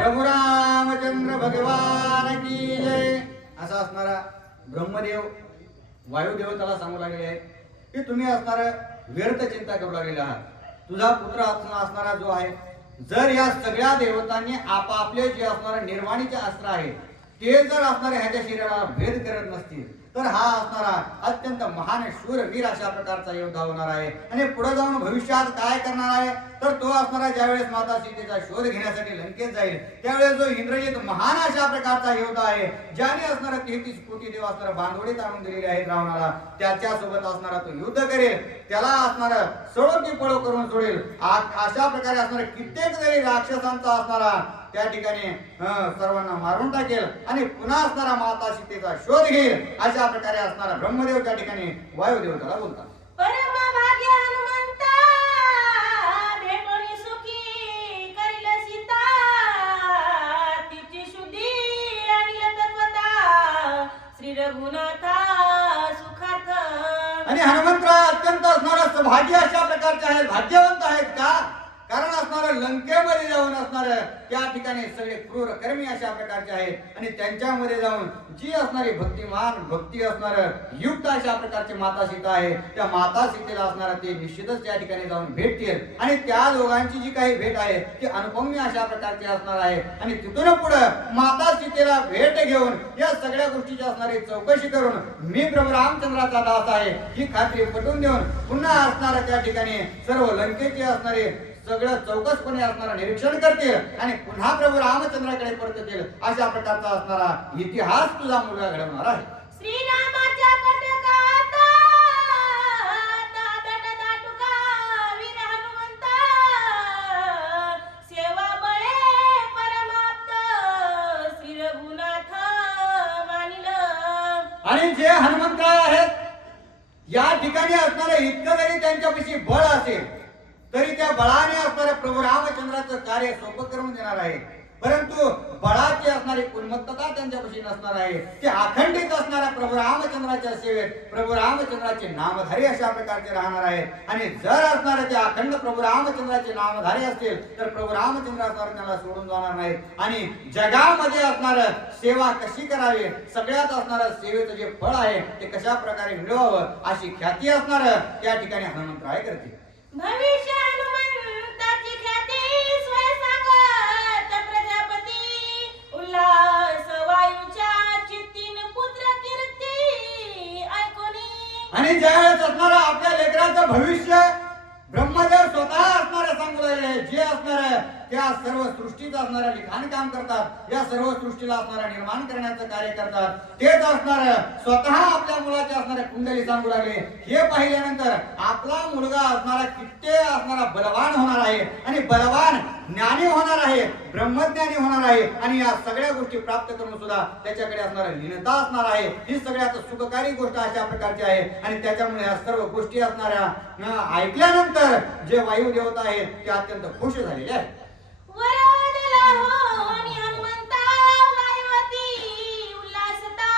प्रभू रामचंद्र भगवान की जय. असा असणारा ब्रह्मदेव वायुदेवताला सांगू लागले आहे की तुम्ही असणार व्यर्थ चिंता करू लागलेला आहात. तुझा पुत्र असणारा जो आहे, जर या सगळ्या देवतांनी आपापले जे असणारे निर्वाणीचे अस्त्र आहे ते जर असणारे ह्याच्या शरीराला भेद करत नसतील तर हा असणारा अत्यंत महान शूर वीर अशा प्रकारचा योद्धा होणार आहे. आणि पुढे जाऊन भविष्यात काय करणार आहे तर तो असणारा ज्यावेळेस माता सीतेचा शोध घेण्यासाठी लंकेत जाईल त्यावेळेस जो इंद्रजित महान अशा प्रकारचा योद्धा आहे, ज्याने असणारा 33 कोटी देव असणारा बांधवडीत आणून दिलेले आहेत रावणाला, त्याच्या सोबत असणारा तो युद्ध करेल, त्याला असणारा सळो की पळो करून सोडेल. अशा प्रकारे असणारा कित्येक जरी राक्षसांचा असणारा त्या ठिकाणी सर्वांना मारून टाकेल आणि पुन्हा असणारा माता सीतेचा शोध घेईल. अशा प्रकारे असणारा ब्रह्मदेव त्या ठिकाणी वायुदेवताला बोलतात. परम भाग्य हनुमंता भेटोनी सुखी करिल सीता तिची शुद्धी आणिल तत्वता श्री रघुनाथा सुखार्थ. आणि हनुमंतराय अत्यंत असणारा सौभाग्य अशा प्रकारचे आहेत, भाग्यवंत आहेत का? कारण असणारं लंकेमध्ये जाऊन असणारं त्या ठिकाणी सगळे क्रूर कर्मी अशा प्रकारचे आहेत आणि त्यांच्यामध्ये जाऊन जी असणारी भक्तिमान भक्ती असणारं युक्त अशा प्रकारची माता सीता आहे, त्या माता सीतेला असणारा ते निश्चितच त्या ठिकाणी जाऊन भेटतील आणि त्या दोघांची जी काही भेट आहे ती अनुपम्य अशा प्रकारची असणार आहे. आणि तिथून पुढे माता सीतेला भेट घेऊन या सगळ्या गोष्टीची असणारी चौकशी करून मी प्रभू रामचंद्राचा दास आहे ही खात्री पटवून देऊन पुन्हा असणारा त्या ठिकाणी सर्व लंकेचे असणारे सगळं चौकसपणे असणारा निरीक्षण करतील आणि पुन्हा प्रभू रामचंद्राकडे परततील. अशा प्रकारचा असणारा इतिहास तुझा मुलगा घडवणार आहे. श्रीरामाच्या कटकात दादट दाटुका वीर हनुमंता सेवा बळे परमाप्त श्री रघुनाथ मानिल. आणि जे हनुमंतराय आहेत या ठिकाणी असणारे इतकं जरी त्यांच्यापाशी बळ असेल तरी त्या बळाने असणाऱ्या प्रभू रामचंद्राचं कार्य सोपं करून देणार आहे. परंतु बळाची असणारी उन्मत्तता त्यांच्यापाशी नसणार आहे. ते अखंडित असणाऱ्या प्रभू रामचंद्राच्या सेवेत प्रभू रामचंद्राचे नामधारी अशा प्रकारचे राहणार आहेत. आणि जर असणारे ते अखंड प्रभू रामचंद्राचे नामधारी असतील तर प्रभू रामचंद्र असणार त्यांना सोडून जाणार नाहीत. आणि जगामध्ये असणार सेवा कशी करावी, सगळ्यात असणारं सेवेचं जे फळ आहे ते कशा प्रकारे मिळवावं अशी ख्याती असणार त्या ठिकाणी हनुमंतराय करते. भविष्य हनुमंताची ख्याती स्वय सांगत प्रजापती उल्हास वायूच्या चित्तीन पुत्र कीर्ती ऐकोनी. आणि ज्यावेळेस असणारा आपल्या लेकराचं भविष्य ब्रह्मदेव स्वतः असणारे सांगू लागले, जे असणारे त्या सर्व सृष्टीचं असणारं लिखाण काम करतात, या सर्व सृष्टीला असणारा निर्माण करण्याचं कार्य करतात, तेच असणार स्वतः आपल्या मुलाचे असणारे कुंडली सांगू लागले. हे पाहिल्यानंतर आपला मुलगा असणारा किती असणारा बलवान होणार आहे आणि बलवान ज्ञानी होणार आहे, ब्रह्मज्ञानी होणार आहे आणि या सगळ्या गोष्टी प्राप्त करून सुद्धा त्याच्याकडे असणारा लीनता असणार आहे. ही सगळ्यात सुखकारी गोष्ट अशा प्रकारची आहे आणि त्याच्यामुळे या सर्व गोष्टी असणाऱ्या ऐकल्यानंतर जे वायू देवता आहेत ते अत्यंत खुश झालेले आहेत. वरदला होनी हनुमंता वायुवती उल्हासता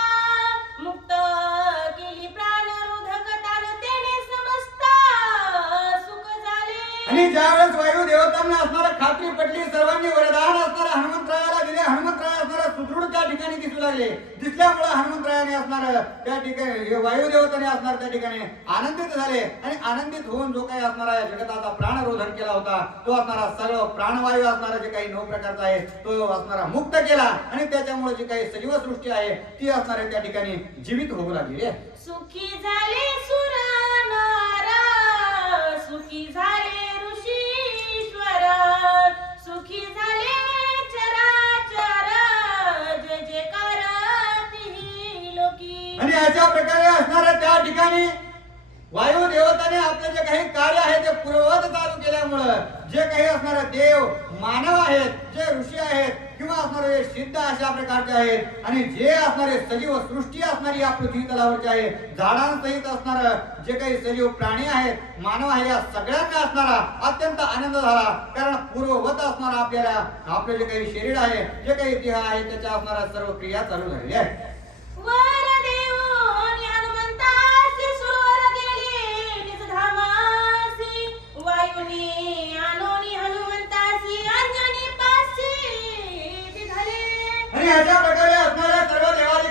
मुक्त केली प्राण रुधकतान तेने समस्त सुख झाले. आणि ज्यावेळेस वायू देवतांना असणारा खात्री पटली, सर्वांनी वरदान असणारा हनुमंतरायाला दिले, हनुमंतराय असणारा सुदृढ त्या ठिकाणी दिसू लागले. दिसल्यामुळे हनुमंतरायाने असणार त्या ठिकाणी वायू देवताने असणार त्या ठिकाणी आनंदित झाले आणि आनंदित होऊन जो काही असणारा जगताचा प्राणरोधन केला होता तो असणारा सर्व प्राणवायू असणारा जे काही 9 प्रकारचा आहे तो असणारा मुक्त केला आणि त्याच्यामुळे जी काही सजीव सृष्टी आहे ती असणारे त्या ठिकाणी जीवित होऊ लागली आहे. सुखी झाले सुर नर सुखी झाले ऋषीश्वर सुखी झाले चराचर जय जयकार तिन्ही लोकी. आणि अशा प्रकारे असणाऱ्या त्या ठिकाणी वायू देवताने आपले जे काही कार्य आहे ते पूर्ववत चालू केल्यामुळं जे काही असणारे देव मानव आहेत, जे ऋषी आहेत किंवा असणारे सिद्ध अशा प्रकारचे आहेत आणि जे असणारे सजीव सृष्टी असणारी या पृथ्वी तलावरची आहे, झाडांसहित असणार जे काही सजीव प्राणी आहेत, मानव आहे, या सगळ्यांना असणारा अत्यंत आनंद झाला. कारण पूर्ववत असणारा आपल्याला आपले जे काही शरीर आहे, जे काही देह आहे त्याच्या असणाऱ्या सर्व क्रिया चालू झालेल्या आहेत. वरदेवोनी हनुमंतासी सुरवर गेली निजधामासी वायुनी आणोनी हनुमंतासी अंजनी पासी ह्याच्या